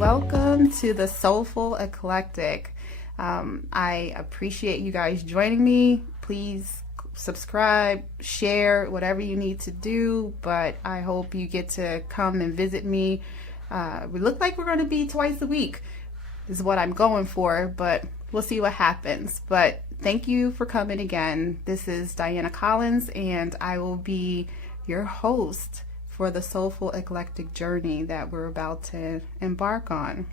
Welcome to the Soulful Eclectic. I appreciate you guys joining me. Please subscribe, share, whatever you need to do, but I hope you get to come and visit me. We look like we're going to be twice a week is what I'm going for, but we'll see what happens. But thank you for coming again. This is Diana Collins, and I will be your host for the Soulful Eclectic journey that we're about to embark on.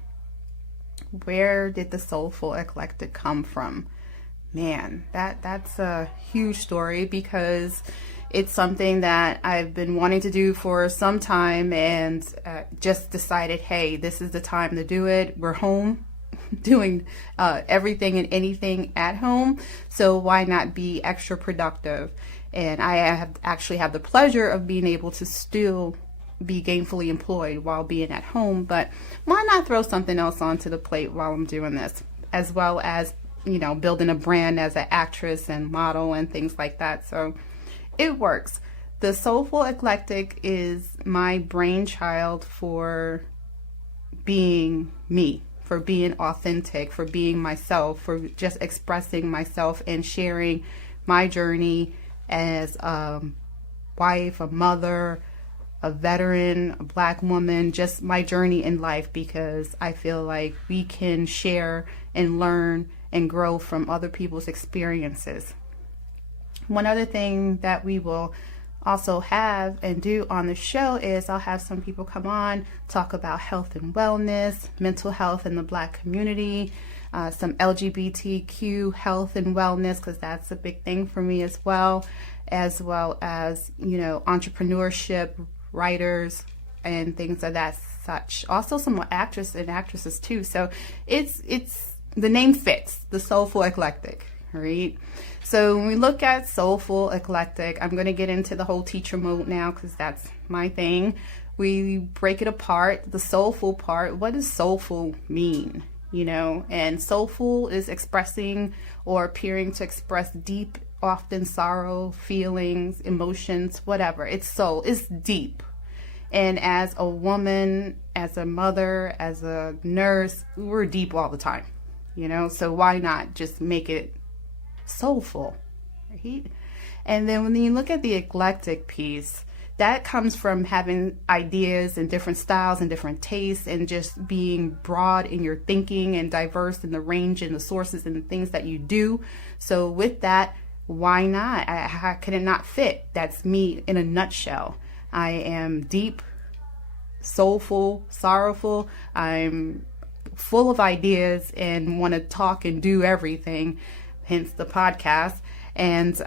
Where did the Soulful Eclectic come from? Man, that's a huge story because it's something that I've been wanting to do for some time and just decided, hey, this is the time to do it. We're home doing everything and anything at home, so why not be extra productive? And I actually have the pleasure of being able to still be gainfully employed while being at home, but why not throw something else onto the plate while I'm doing this, as well as, you know, building a brand as an actress and model and things like that. So it works. The Soulful Eclectic is my brainchild for being me, for being authentic, for being myself, for just expressing myself and sharing my journey as a wife, a mother, a veteran, a Black woman, just my journey in life, because I feel like we can share and learn and grow from other people's experiences. One other thing that we will also have and do on the show is I'll have some people come on, talk about health and wellness, mental health in the Black community, some LGBTQ health and wellness, because that's a big thing for me as well as, you know, entrepreneurship, writers, and things of that such. Also some actors and actresses too. So it's the name fits, the Soulful Eclectic, right? So when we look at Soulful Eclectic, I'm going to get into the whole teacher mode now because that's my thing. We break it apart. The soulful part, what does soulful mean? You know, and soulful is expressing or appearing to express deep, often sorrow, feelings, emotions, whatever. It's soul, it's deep. And as a woman, as a mother, as a nurse, we're deep all the time, you know, so why not just make it soulful, right? And then when you look at the eclectic piece, that comes from having ideas and different styles and different tastes and just being broad in your thinking and diverse in the range and the sources and the things that you do. So with that, why not? How can it not fit? That's me in a nutshell. I am deep, soulful, sorrowful. I'm full of ideas and want to talk and do everything, hence the podcast, and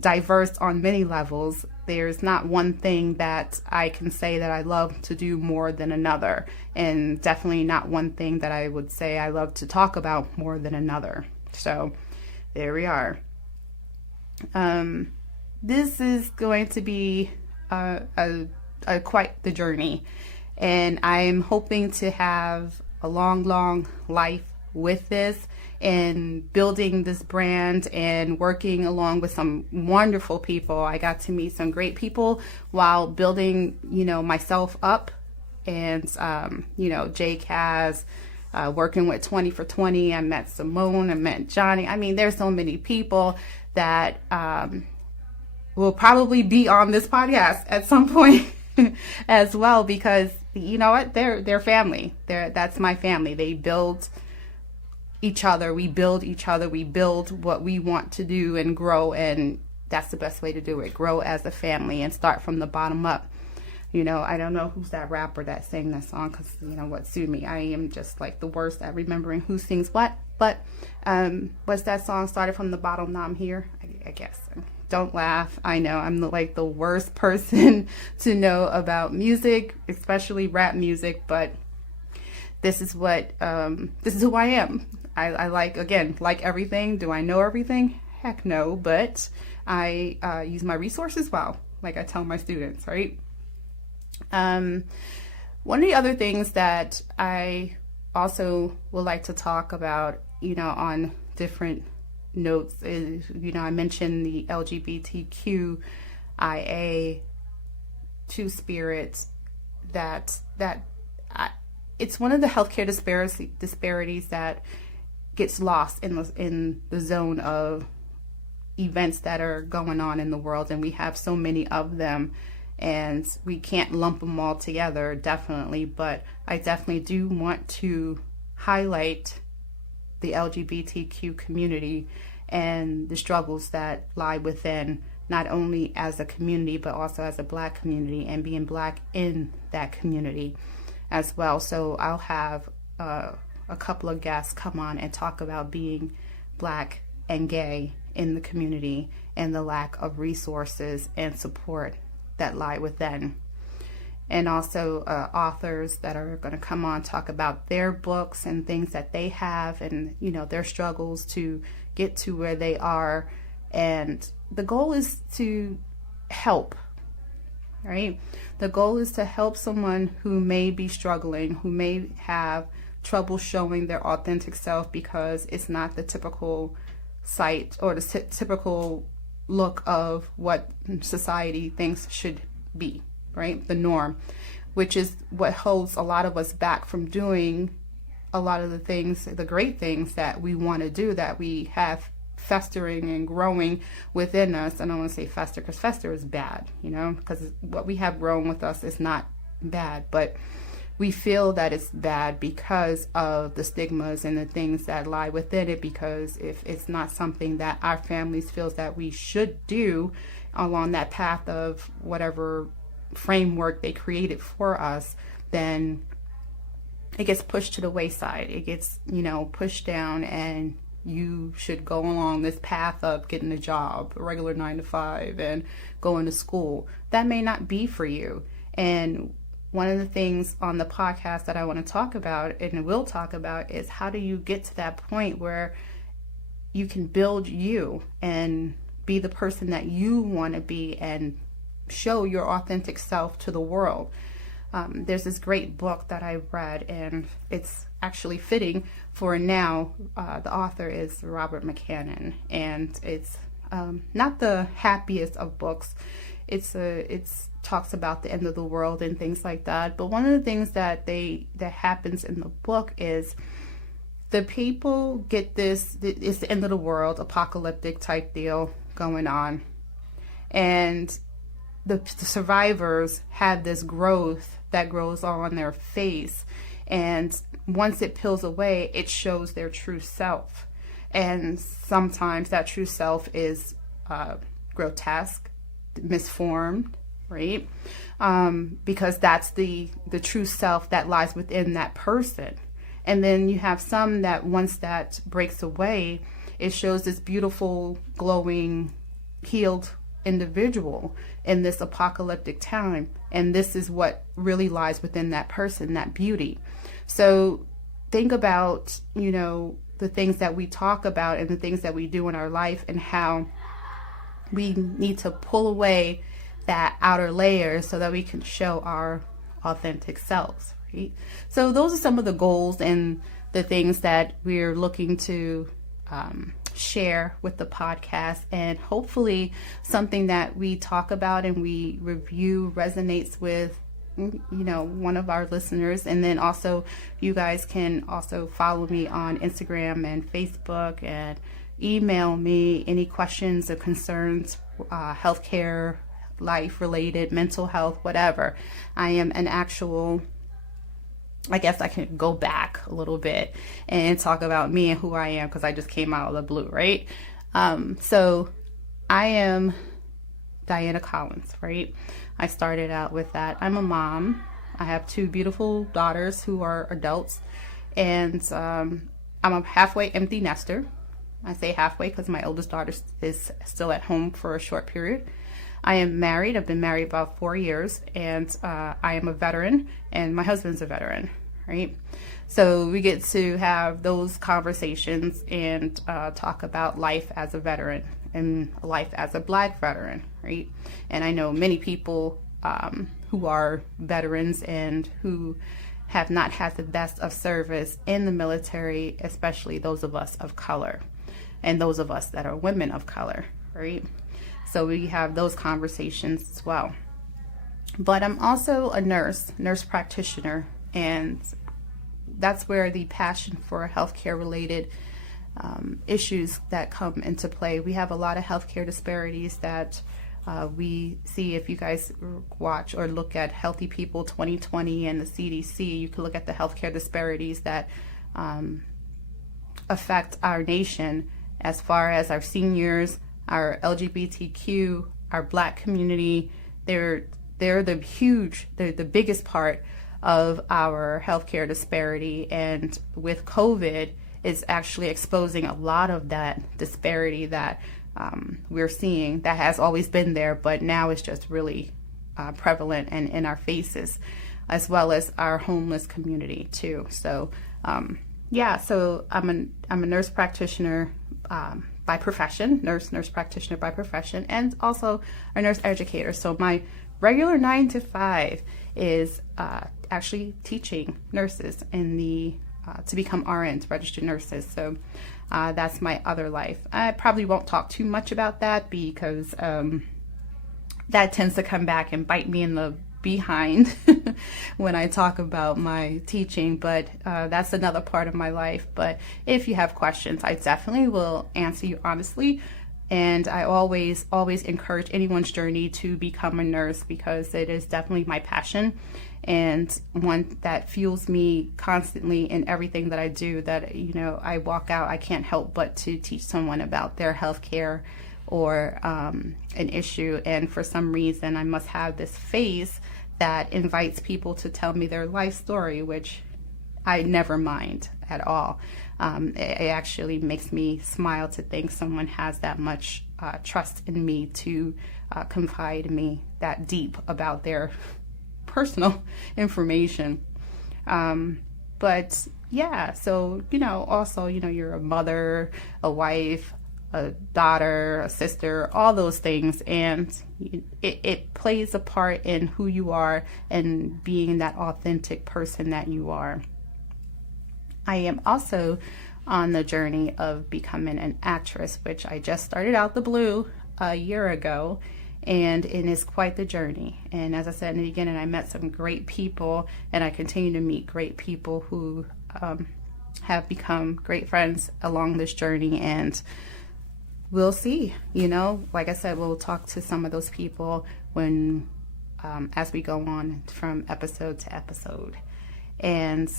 diverse on many levels. There's not one thing that I can say that I love to do more than another, and definitely not one thing that I would say I love to talk about more than another. So there we are. This is going to be quite the journey, and I'm hoping to have a long life with this and building this brand and working along with some wonderful people. I got to meet some great people while building, you know, myself up, and you know, Jake has working with 20 for 20. I met Simone, I met Johnny. I mean, there's so many people that will probably be on this podcast at some point as well, because you know what, they're family. That's my family. They build each other, we build each other, we build what we want to do and grow, and that's the best way to do it. Grow as a family and start from the bottom up. You know, I don't know who's that rapper that sang that song, because you know what, sue me, I am just like the worst at remembering who sings what, but what's that song, started from the bottom, now I'm here, I guess. Don't laugh, I know I'm like the worst person to know about music, especially rap music, but this is what this is who I am. I like everything. Do I know everything? Heck no, but I use my resources well, like I tell my students, right? One of the other things that I also would like to talk about, you know, on different notes is, you know, I mentioned the LGBTQIA2 spirits that it's one of the healthcare disparities that gets lost in the zone of events that are going on in the world, and we have so many of them, and we can't lump them all together, definitely. But I definitely do want to highlight the LGBTQ community and the struggles that lie within, not only as a community but also as a Black community, and being Black in that community as well. So I'll have a couple of guests come on and talk about being Black and gay in the community and the lack of resources and support that lie within. And also authors that are going to come on, talk about their books and things that they have, and their struggles to get to where they are. And the goal is to help, right? The goal is to help someone who may be struggling, who may have trouble showing their authentic self because it's not the typical sight or the typical look of what society thinks should be, right? The norm, which is what holds a lot of us back from doing a lot of the things, the great things that we want to do, that we have festering and growing within us. And I don't want to say fester because fester is bad, because what we have grown with us is not bad, but we feel that it's bad because of the stigmas and the things that lie within it, because if it's not something that our families feels that we should do along that path of whatever framework they created for us, then it gets pushed to the wayside. It gets, pushed down, and you should go along this path of getting a job, a regular 9-to-5, and going to school. That may not be for you. And one of the things on the podcast that I want to talk about and will talk about is how do you get to that point where you can build you and be the person that you want to be and show your authentic self to the world. There's this great book that I read, and it's actually fitting for now. The author is Robert McCannon, and it's not the happiest of books. It's talks about the end of the world and things like that. But one of the things that happens in the book is the people get this, it's the end of the world, apocalyptic type deal going on. And the survivors have this growth that grows on their face. And once it peels away, it shows their true self. And sometimes that true self is grotesque, misformed, right? Because that's the true self that lies within that person. And then you have some that once that breaks away, it shows this beautiful, glowing, healed individual in this apocalyptic time. And this is what really lies within that person, that beauty. So think about, the things that we talk about and the things that we do in our life, and how we need to pull away that outer layer so that we can show our authentic selves, right? So those are some of the goals and the things that we're looking to share with the podcast, and hopefully something that we talk about and we review resonates with one of our listeners. And then also you guys can also follow me on Instagram and Facebook, and email me any questions or concerns, healthcare, life related, mental health, whatever. I am an actual, I guess I can go back a little bit and talk about me and who I am, because I just came out of the blue, right? So I am Diana Collins, right? I started out with that. I'm a mom. I have 2 beautiful daughters who are adults, and I'm a halfway empty nester. I say halfway because my oldest daughter is still at home for a short period. I am married. I've been married about 4 years, and I am a veteran, and my husband's a veteran, right? So we get to have those conversations and talk about life as a veteran and life as a Black veteran, right? And I know many people who are veterans and who have not had the best of service in the military, especially those of us of color and those of us that are women of color, right? So we have those conversations as well. But I'm also a nurse practitioner, and that's where the passion for healthcare related issues that come into play. We have a lot of healthcare disparities that we see. If you guys watch or look at Healthy People 2020 and the CDC, you can look at the healthcare disparities that affect our nation as far as our seniors, our LGBTQ, our Black community. They're the biggest part of our healthcare disparity, and with COVID, it's actually exposing a lot of that disparity that we're seeing that has always been there, but now it's just really prevalent and in our faces, as well as our homeless community too. So so I'm a nurse practitioner by profession, nurse practitioner by profession, and also a nurse educator. So my regular 9 to 5 is actually teaching nurses in the to become RNs, registered nurses. So that's my other life. I probably won't talk too much about that because that tends to come back and bite me in the behind when I talk about my teaching, but that's another part of my life. But if you have questions, I definitely will answer you honestly. And I always encourage anyone's journey to become a nurse, because it is definitely my passion and one that fuels me constantly in everything that I do. That, I walk out, I can't help but to teach someone about their health care or an issue. And for some reason, I must have this phase that invites people to tell me their life story, which I never mind at all. It actually makes me smile to think someone has that much trust in me to confide in me that deep about their personal information. But yeah, so, also, you're a mother, a wife, a daughter, a sister, all those things. And it plays a part in who you are and being that authentic person that you are. I am also on the journey of becoming an actress, which I just started out the blue a year ago, and it is quite the journey. And as I said in the beginning, I met some great people, and I continue to meet great people who have become great friends along this journey. And we'll see, like I said, we'll talk to some of those people when as we go on from episode to episode. And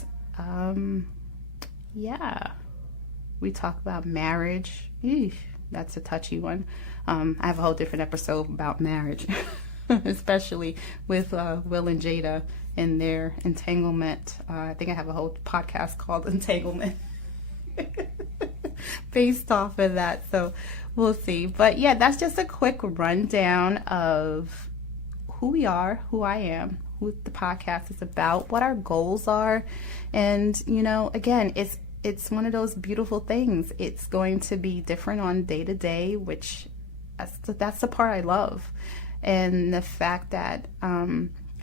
we talk about marriage. Eesh, that's a touchy one. I have a whole different episode about marriage, especially with Will and Jada and their entanglement. I think I have a whole podcast called Entanglement based off of that. So we'll see. But yeah, that's just a quick rundown of who we are, who I am, who the podcast is about, what our goals are. And, again, it's one of those beautiful things. It's going to be different on day to day, which that's the part I love. And the fact that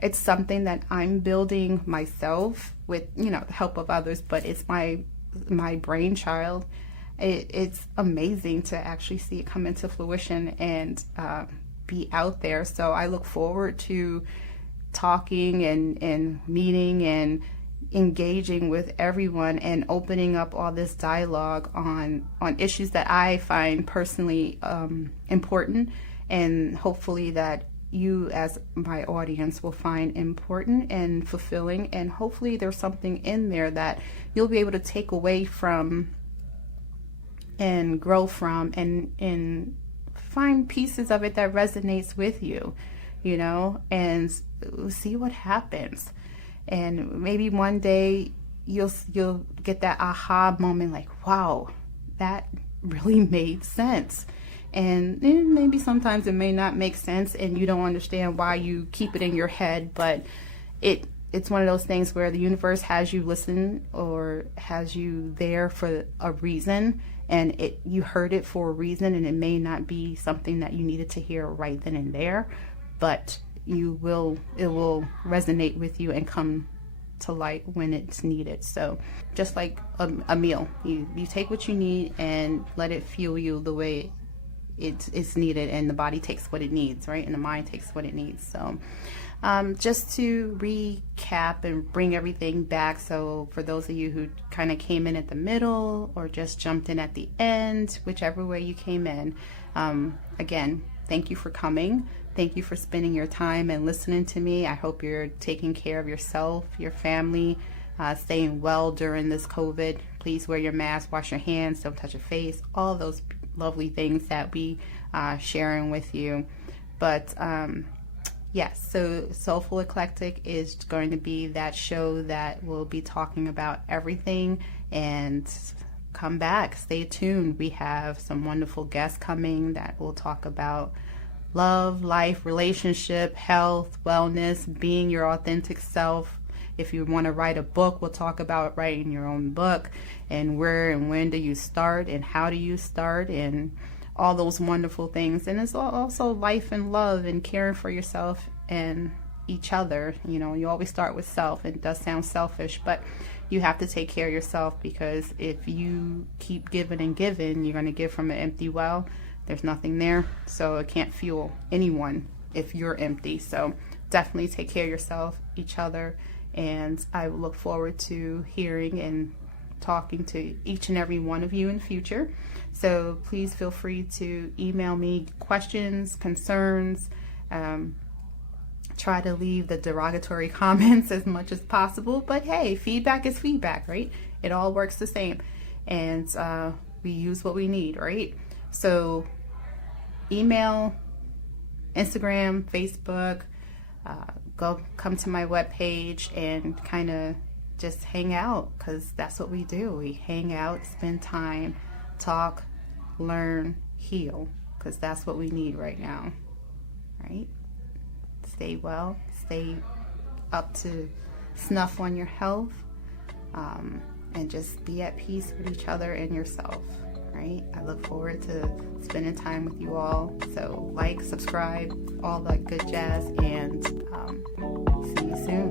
it's something that I'm building myself with, the help of others, but it's my brainchild. It's amazing to actually see it come into fruition and be out there. So I look forward to talking and meeting and engaging with everyone and opening up all this dialogue on issues that I find personally important, and hopefully that you as my audience will find important and fulfilling, and hopefully there's something in there that you'll be able to take away from and grow from and find pieces of it that resonates with you, and see what happens. And maybe one day you'll get that aha moment, like, wow, that really made sense. And maybe sometimes it may not make sense and you don't understand why you keep it in your head, but it's one of those things where the universe has you listen or has you there for a reason, and you heard it for a reason, and it may not be something that you needed to hear right then and there, but it will resonate with you and come to light when it's needed. So just like a meal, you take what you need and let it fuel you the way it's needed, and the body takes what it needs, right? And the mind takes what it needs. So Just to recap and bring everything back. So for those of you who kind of came in at the middle or just jumped in at the end, whichever way you came in, again, thank you for coming. Thank you for spending your time and listening to me. I hope you're taking care of yourself, your family, staying well during this COVID. Please wear your mask, wash your hands, don't touch your face, all those lovely things that we sharing with you. But yes, so Soulful Eclectic is going to be that show that will be talking about everything. And come back, stay tuned. We have some wonderful guests coming that will talk about love, life, relationship, health, wellness, being your authentic self. If you want to write a book, we'll talk about writing your own book and where and when do you start and how do you start and all those wonderful things. And it's also life and love and caring for yourself and each other. You know, you always start with self. It does sound selfish, but you have to take care of yourself, because if you keep giving and giving, you're going to give from an empty well. There's nothing there, so it can't fuel anyone if you're empty. So definitely take care of yourself, each other, and I look forward to hearing and talking to each and every one of you in the future. So please feel free to email me questions, concerns. Try to leave the derogatory comments as much as possible, but hey, feedback is feedback, right? It all works the same, and we use what we need, right? So email, Instagram, Facebook, come to my webpage and kind of just hang out, because that's what we do. We hang out, spend time, talk, learn, heal, because that's what we need right now, right? Stay well, stay up to snuff on your health, and just be at peace with each other and yourself, right? I look forward to spending time with you all. So like, subscribe, all that good jazz, and see you soon.